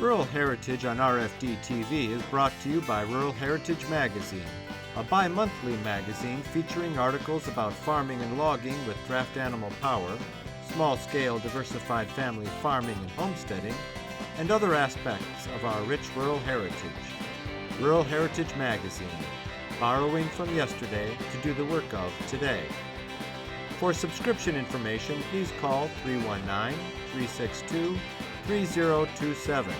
Rural Heritage on RFD TV is brought to you by Rural Heritage Magazine, a bi-monthly magazine featuring articles about farming and logging with draft animal power, small-scale diversified family farming and homesteading, and other aspects of our rich rural heritage. Rural Heritage Magazine, borrowing from yesterday to do the work of today. For subscription information, please call 319-362-3027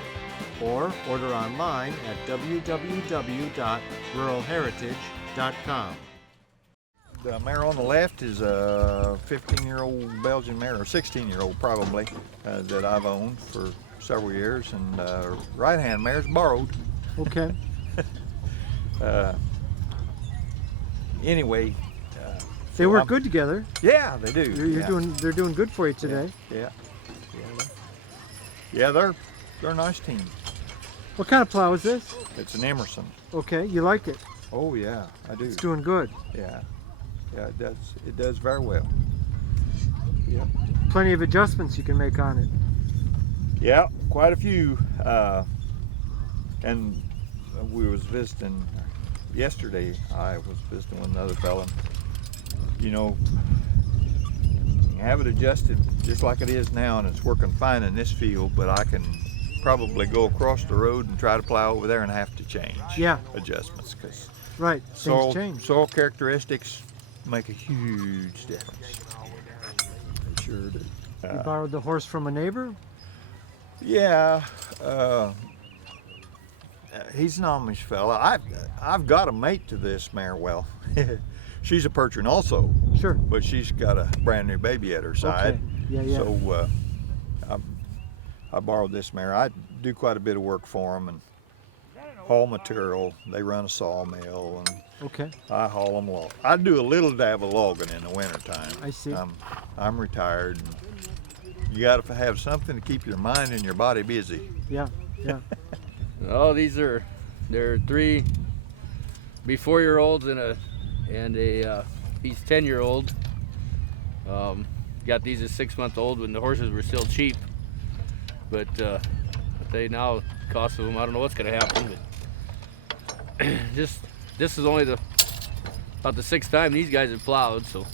or order online at www.ruralheritage.com. The mare on the left is a 15-year-old Belgian mare, or 16-year-old probably, that I've owned for several years, and right-hand mare's borrowed. Okay. Anyway, They work good together. Yeah, they do. They're doing good for you today. Yeah, they're a nice team. What kind of plow is this? It's an Emerson. Okay, you like it? Oh yeah, I do. It's doing good. Yeah, it does very well. Yeah. Plenty of adjustments you can make on it. Yeah, quite a few. And we was visiting yesterday. I was visiting with another fella. You know, you have it adjusted just like it is now, and it's working fine in this field, but I can probably go across the road and try to plow over there and have to change adjustments, because soil characteristics make a huge difference. They sure do. You borrowed the horse from a neighbor? Yeah, he's an Amish fella. I've got a mate to this mare. Well, she's a Percheron also. Sure. But she's got a brand new baby at her side. Okay. Yeah. So I borrowed this mare. I do quite a bit of work for them and haul material. They run a sawmill, and I haul them along. I do a little dab of logging in the wintertime. I see. I'm retired. And you got to have something to keep your mind and your body busy. Yeah. Oh, they're 3 4-year-olds and a he's 10-year-old. Got these as 6-month-old when the horses were still cheap, but they now cost of them. I don't know what's going to happen. But this is only about the 6th time these guys have plowed. So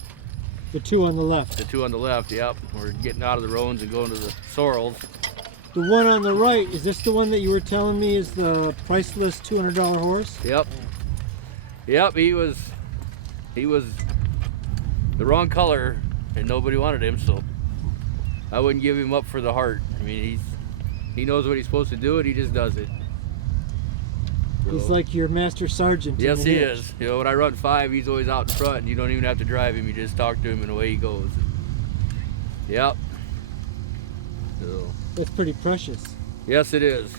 the 2 on the left. The 2 on the left. Yep. We're getting out of the roans and going to the sorrels. The one on the right, is this the one that you were telling me is the priceless $200 horse? Yep. He was the wrong color and nobody wanted him, so I wouldn't give him up for the heart. I mean, he knows what he's supposed to do and he just does it. So, he's like your master sergeant. Yes, he is. You know, when I run 5, he's always out in front, and you don't even have to drive him. You just talk to him and away he goes. Yep. So that's pretty precious. Yes, it is.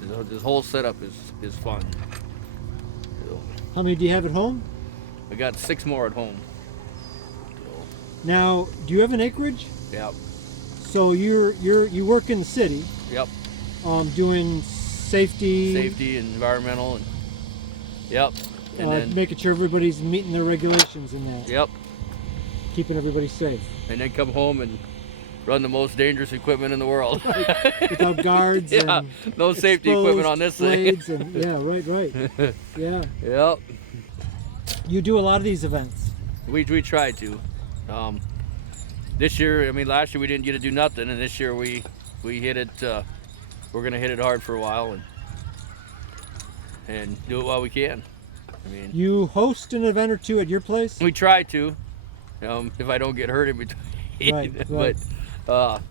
This whole setup is fun. So, how many do you have at home? I got 6 more at home. Now, do you have an acreage? Yep. So you work in the city. Yep. Doing safety and environmental, and yep. And then making sure everybody's meeting their regulations in that. Yep. Keeping everybody safe. And then come home and run the most dangerous equipment in the world. Without guards. Yeah. And no safety equipment on this thing. And, yeah. Right. Yeah. Yep. You do a lot of these events. We try to. This year, I mean, last year we didn't get to do nothing, and this year we hit it. We're gonna hit it hard for a while and do it while we can. I mean, you host an event or 2 at your place? We try to, if I don't get hurt in between. Right. But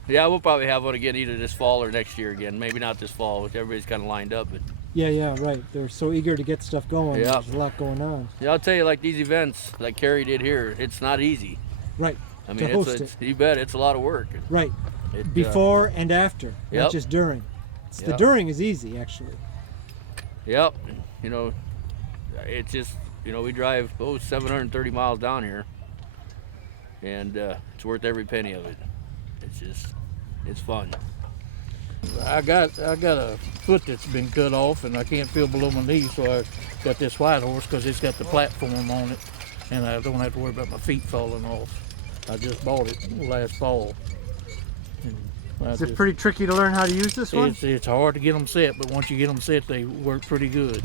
yeah, we'll probably have one again either this fall or next year again. Maybe not this fall, which everybody's kind of lined up. But yeah, right. They're so eager to get stuff going. Yeah. There's a lot going on. Yeah, I'll tell you, like these events, like Carrey did here, it's not easy. Right. I mean, you bet it's a lot of work. Right. Before and after, not just during. The during is easy, actually. Yep. You know, it's just, we drive 730 miles down here, and it's worth every penny of it. It's fun. I got a foot that's been cut off, and I can't feel below my knees, so I got this white horse because it's got the platform on it, and I don't have to worry about my feet falling off. I just bought it last fall, and Is it pretty tricky to learn how to use this one? It's hard to get them set, but once you get them set, they work pretty good.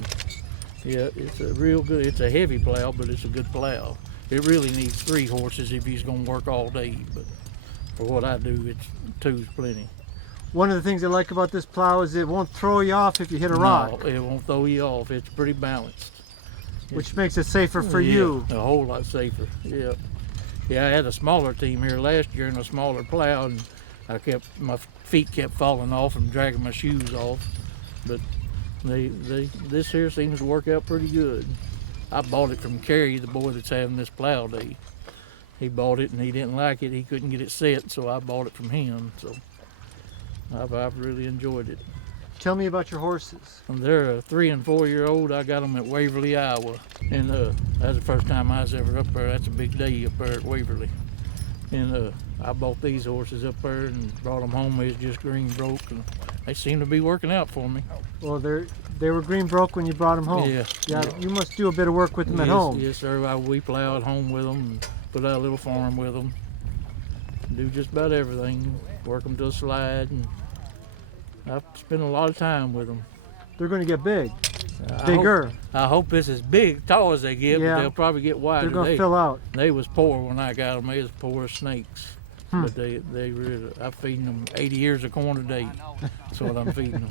Yeah, it's a real good. It's a heavy plow, but it's a good plow. It really needs 3 horses if he's gonna work all day. But for what I do, it's 2's plenty. One of the things I like about this plow is it won't throw you off if you hit a rock. No, it won't throw you off. It's pretty balanced. Which makes it safer for you. A whole lot safer. Yeah. Yeah, I had a smaller team here last year and a smaller plow, and my feet kept falling off and dragging my shoes off. But this here seems to work out pretty good. I bought it from Carrey, the boy that's having this plow day. He bought it and he didn't like it. He couldn't get it set, so I bought it from him. So I've really enjoyed it. Tell me about your horses. And they're a 3 and 4 year old. I got them at Waverly, Iowa. And that's the first time I was ever up there. That's a big day up there at Waverly. And I bought these horses up there and brought them home. They was just green broke, and they seem to be working out for me. Well, they were green broke when you brought them home. Yeah. Yeah. You must do a bit of work with them at home. Yes, sir. We plow at home with them and put out a little farm with them. Do just about everything. Work them to a slide, and I spend a lot of time with them. They're going to get big. Bigger. I hope it's as big, tall as they get, Yeah. but they'll probably get wider. They're going to fill out. They was poor when I got them. They was poor as snakes. But they really, I'm feeding them 80 ears of corn a day. That's what I'm feeding them.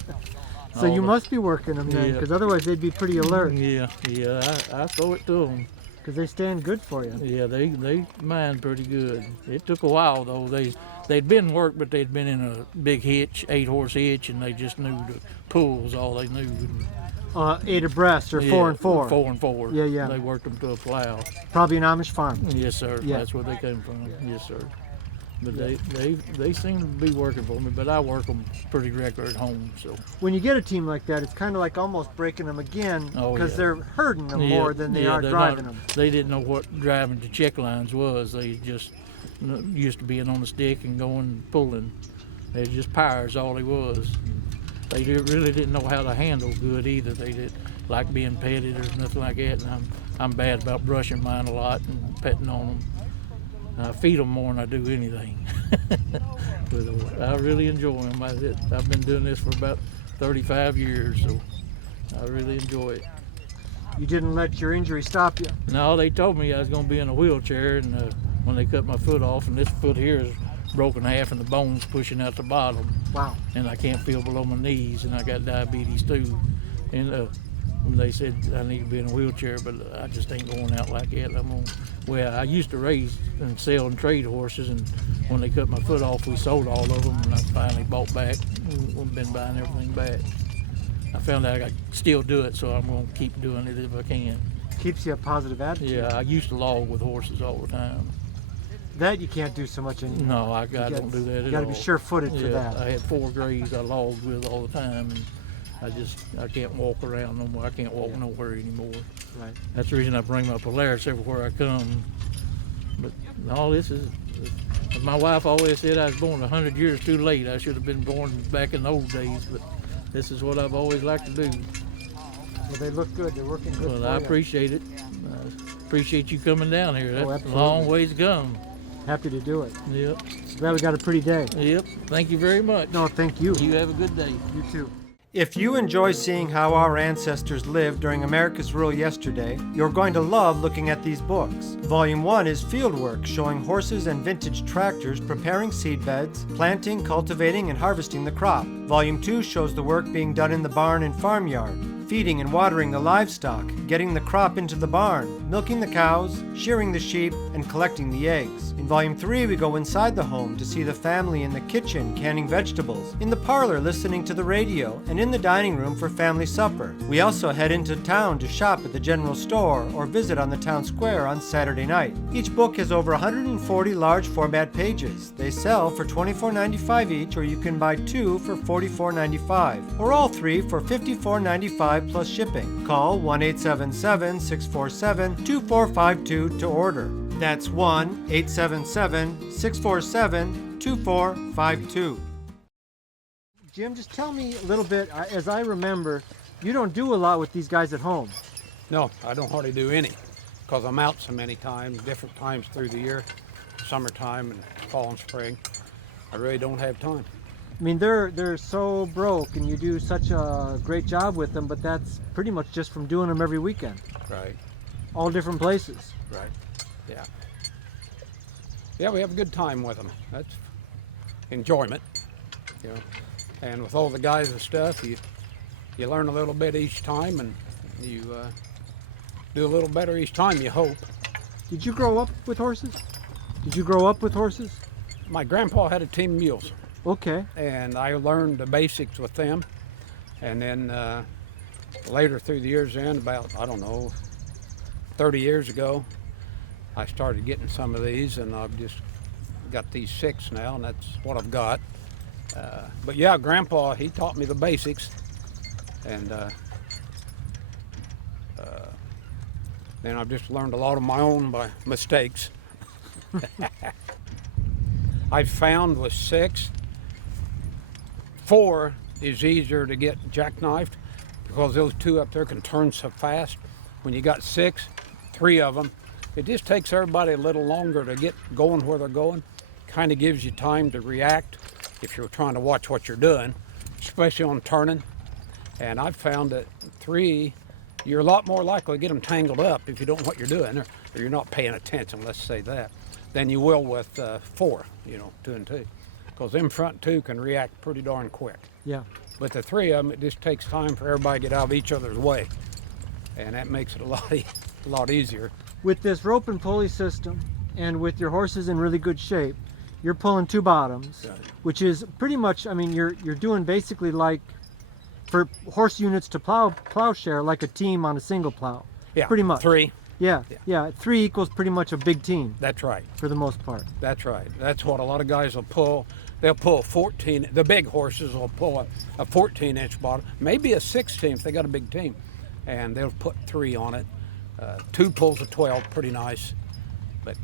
So you must be working them then, because otherwise they'd be pretty alert. Yeah, I throw it to them. Because they stand good for you. Yeah, they mind pretty good. It took a while though. They'd been worked, but they'd been in a big hitch, 8-horse hitch, and they just knew the pull was all they knew. 8 abreast or 4 and 4. 4 and 4. Yeah, yeah. They worked them to a plow. Probably an Amish farm. Yes, sir. Yeah. That's where they came from. Yes, sir. But they seem to be working for me, but I work them pretty regular at home. So when you get a team like that, it's kind of like almost breaking them again because they're herding them more than they are driving them. They didn't know what driving to check lines was. They just used to being on the stick and going and pulling. They were just powers, all he was. They really didn't know how to handle good either. They didn't like being petted or nothing like that. And I'm bad about brushing mine a lot and petting on them. I feed them more than I do anything. I really enjoy them. I've been doing this for about 35 years, so I really enjoy it. You didn't let your injury stop you? No, they told me I was going to be in a wheelchair, and when they cut my foot off, and this foot here is broken half and the bones pushing out the bottom. Wow. And I can't feel below my knees, and I got diabetes too. And they said I need to be in a wheelchair, but I just ain't going out like that. Well, I used to raise and sell and trade horses, and when they cut my foot off, we sold all of them, and I finally bought back. We've been buying everything back. I found out I could still do it, so I'm going to keep doing it if I can. Keeps you a positive attitude. Yeah, I used to log with horses all the time. That you can't do so much anymore. No, I don't do that at all. You got to be sure-footed for that. I had 4 grays I logged with all the time, and I can't walk around no more. I can't walk nowhere anymore. Right. That's the reason I bring my Polaris everywhere I come. But all this is, my wife always said I was born 100 years too late. I should have been born back in the old days, but this is what I've always liked to do. Well, they look good. They're working good. Well, I appreciate it. I appreciate you coming down here. That's a long ways to come. Happy to do it. Yep. Glad we got a pretty day. Yep. Thank you very much. No, thank you. You have a good day. You too. If you enjoy seeing how our ancestors lived during America's rule yesterday, you're going to love looking at these books. Volume 1 is Fieldwork, showing horses and vintage tractors preparing seedbeds, planting, cultivating, and harvesting the crop. Volume 2 shows the work being done in the barn and farmyard, feeding and watering the livestock, getting the crop into the barn, milking the cows, shearing the sheep, and collecting the eggs. In Volume 3, we go inside the home to see the family in the kitchen canning vegetables, in the parlor listening to the radio, and in the dining room for family supper. We also head into town to shop at the general store or visit on the town square on Saturday night. Each book has over 140 large format pages. They sell for $24.95 each, or you can buy 2 for $44.95, or all 3 for $54.95 plus shipping. Call 1-877-647-2452 to order. That's 1-877-647-2452. Jim, just tell me a little bit, as I remember, you don't do a lot with these guys at home. No, I don't hardly do any, because I'm out so many times, different times through the year, summertime and fall and spring. I really don't have time. I mean, they're so broke, and you do such a great job with them, but that's pretty much just from doing them every weekend. Right. All different places. Right. Yeah. Yeah, we have a good time with them. That's enjoyment, you know. And with all the guys and stuff, you learn a little bit each time, and you do a little better each time, you hope. Did you grow up with horses? Did you grow up with horses? My grandpa had a team of mules, Okay. and I learned the basics with them. And then later through the years, about, I don't know, 30 years ago, I started getting some of these, and I've just got these 6 now, and that's what I've got. But yeah, Grandpa, he taught me the basics, and then I've just learned a lot of my own by mistakes. I've found with 6, 4 is easier to get jackknifed because those 2 up there can turn so fast. When you got 6, 3 of them, it just takes everybody a little longer to get going where they're going. Kind of gives you time to react if you're trying to watch what you're doing, especially on turning. And I've found that 3, you're a lot more likely to get them tangled up if you don't know what you're doing, or you're not paying attention, let's say that, than you will with 4, 2 and 2. Because them front 2 can react pretty darn quick. Yeah. But the 3 of them, it just takes time for everybody to get out of each other's way. And that makes it a lot easier. With this rope and pulley system, and with your horses in really good shape, you're pulling 2 bottoms, Right. which is pretty much, I mean, you're doing basically like, for horse units to plowshare, like a team on a single plow. Yeah, Pretty much. 3. Yeah, Yeah. yeah. 3 equals pretty much a big team That's right. for the most part. That's right. That's what a lot of guys will pull. They'll pull 14. The big horses will pull a 14-inch bottom, maybe a 16 if they got a big team, and they'll put 3 on it. 2 pulls a 12, pretty nice. But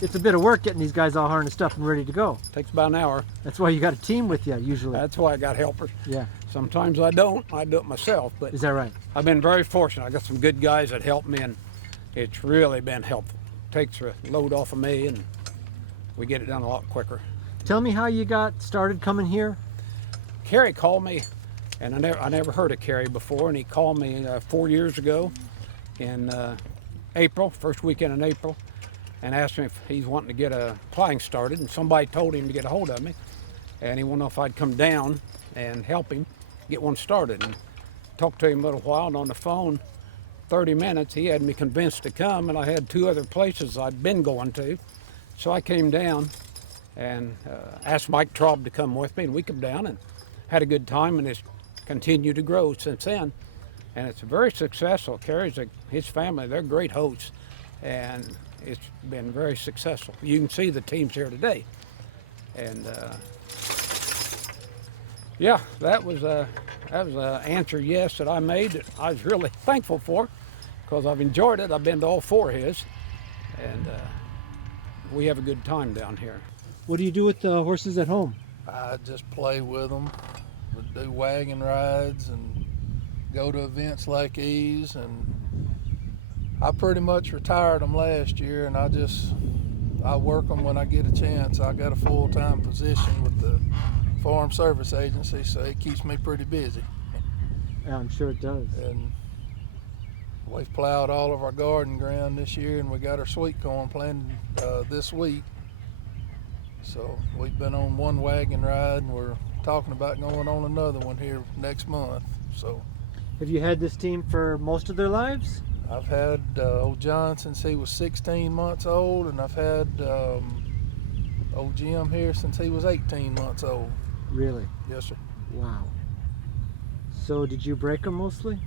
It's a bit of work getting these guys all harnessed up and ready to go. takes about an hour. That's why you got a team with you usually. That's why I got helpers. Yeah. Sometimes I don't. I do it myself. But Is that right? I've been very fortunate. I got some good guys that help me, and it's really been helpful. Takes a load off of me, and we get it done a lot quicker. Tell me how you got started coming here. Carrey called me, and I never heard of Carrey before, and he called me 4 years ago in April, first weekend in April, and asked me if he's wanting to get a plowing started, and somebody told him to get a hold of me, and he wanted to know if I'd come down and help him get one started. And talked to him a little while, and on the phone, 30 minutes, he had me convinced to come, and I had 2 other places I'd been going to. So I came down and asked Mike Traub to come with me, and we come down and had a good time, and it's continued to grow since then. And it's very successful. Carrey's his family, they're great hosts, and it's been very successful. You can see the teams here today. And yeah, that was an answer yes that I made that I was really thankful for, because I've enjoyed it. I've been to all 4 of his, and we have a good time down here. What do you do with the horses at home? I just play with them, do wagon rides and go to events like these, and I pretty much retired them last year, and I work them when I get a chance. I got a full-time position with the Farm Service Agency, so it keeps me pretty busy. Yeah, I'm sure it does. And we've plowed all of our garden ground this year, and we got our sweet corn planted this week. So we've been on one wagon ride, and we're talking about going on another one here next month. So, Have you had this team for most of their lives? I've had old John since he was 16 months old, and I've had old Jim here since he was 18 months old. Really? Yes, sir. Wow. So did you break them mostly?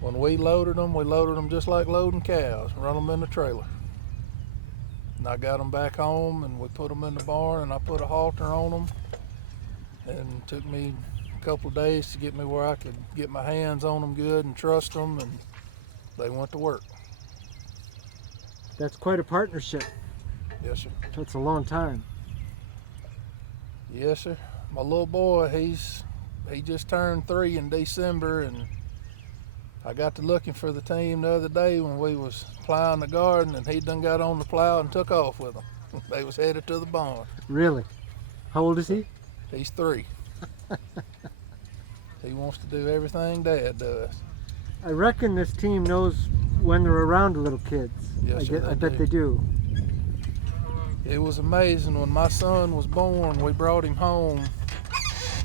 When we loaded them just like loading cows, run them in the trailer. And I got them back home, and we put them in the barn, and I put a halter on them. And it took me a couple of days to get me where I could get my hands on them good and trust them, and they went to work. That's quite a partnership. Yes, sir. That's a long time. Yes, sir. My little boy, he just turned 3 in December, and I got to looking for the team the other day when we was plowing the garden, and he done got on the plow and took off with them. They was headed to the barn. Really? How old is he? He's 3. He wants to do everything Dad does. I reckon this team knows when they're around the little kids. Yes, sir, I bet they do. It was amazing when my son was born. We brought him home.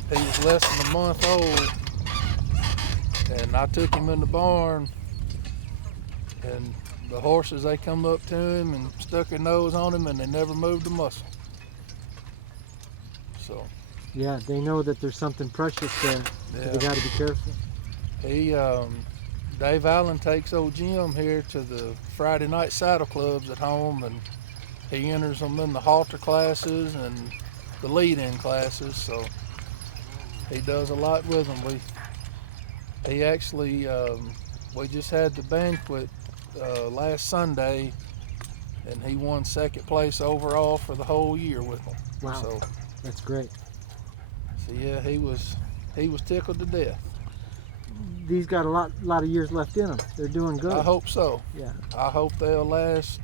He was less than a month old, and I took him in the barn, and the horses, they come up to him and stuck their nose on him, and they never moved a muscle. So Yeah, they know that there's something precious there. yeah. So they got to be careful. He, Dave Allen takes old Jim here to the Friday night saddle clubs at home, and he enters them in the halter classes and the lead-in classes. So he does a lot with them. He actually, we just had the banquet last Sunday, and he won second place overall for the whole year with them. Wow, So that's great. yeah, he was tickled to death. These got a lot of years left in them. They're doing good. I hope so. Yeah. I hope they'll last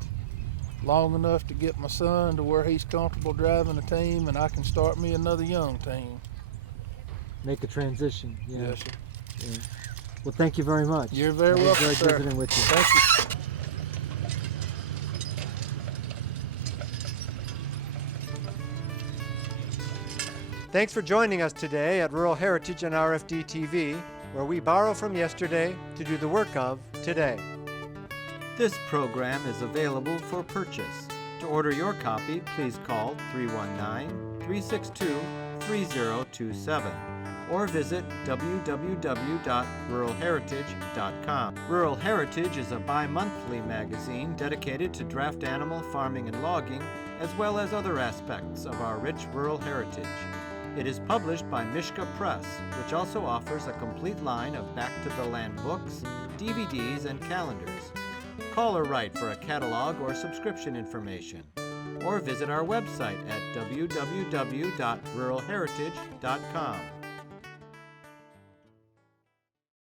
long enough to get my son to where he's comfortable driving a team, and I can start me another young team. Make a transition. Yeah. Yes, sir. Yeah. Well, thank you very much. You're very I've welcome, enjoyed sir. visiting with you. Thank you. Thanks for joining us today at Rural Heritage and RFD TV, where we borrow from yesterday to do the work of today. This program is available for purchase. To order your copy, please call 319-362-3027 or visit www.ruralheritage.com. Rural Heritage is a bi-monthly magazine dedicated to draft animal farming and logging, as well as other aspects of our rich rural heritage. It is published by Mishka Press, which also offers a complete line of back-to-the-land books, DVDs, and calendars. Call or write for a catalog or subscription information, or visit our website at www.ruralheritage.com.